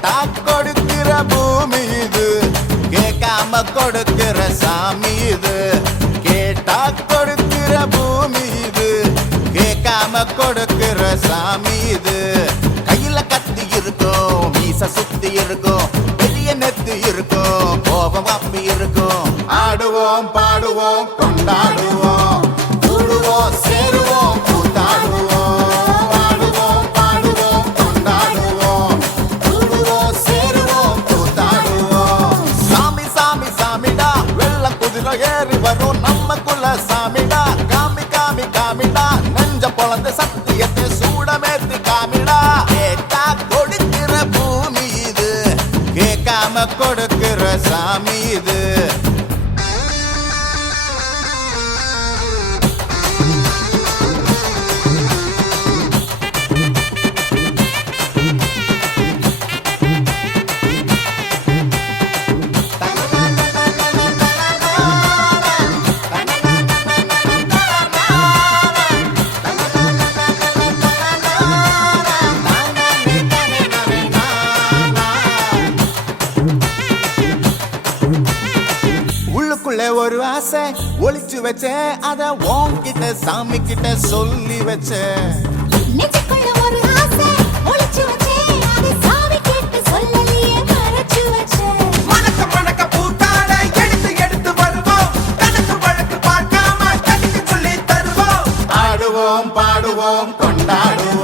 கேட்டா கொடுக்கிற பூமி இது, கேட்காம கொடுக்கிற சாமி இது. கேட்டா கொடுக்கிற பூமி இது, கேட்காம கொடுக்கிற சாமி இது. கையில கத்தி இருக்கும், மீச சுத்தி இருக்கும், பெரிய நெத்து இருக்கும், கோபம் அப்பி இருக்கும். ஆடுவோம் பாடுவோம் கொண்டாடுவோம், கூடுவோம் சேருவோம் கூத்தாடுவோம். ஆடுவோம் பாடுவோம் கொண்டாடுவோம், கூடுவோம் சேருவோம் கூத்தாடுவோம். சாமி சாமி சாமிடா, வெள்ளம் குதிரை ஏறி வரும் நம்ம குல சாமிடா. காமி காமி காமிடா, நெஞ்ச பொழந்த சத்தியத்தை சூடமேத்தி காமிடா. கேட்டா கொடுக்கிற பூமி இது, கேட்காம கொடுக்கிற சாமி இது. உள்ளுக்குள்ள ஒரு ஆசை ஒளிச்சு வச்சேன், அத உன்கிட்ட சாமி கிட்ட சொல்லி வச்சேன். நெஞ்சுக்குள்ள ஒரு ஆசை ஒளிச்சு வச்சேன், அதை சாமி கிட்ட சொல்லலையே மறைச்சு வச்சேன். மணக்க மணக்க பூத்தாட எடுத்து எடுத்து வருவோம், கணக்கு வழக்கு பார்க்காம கட்டிக்கு சொல்லி தருவோம். ஆடுவோம் பாடுவோம் கொண்டாடுவோம்,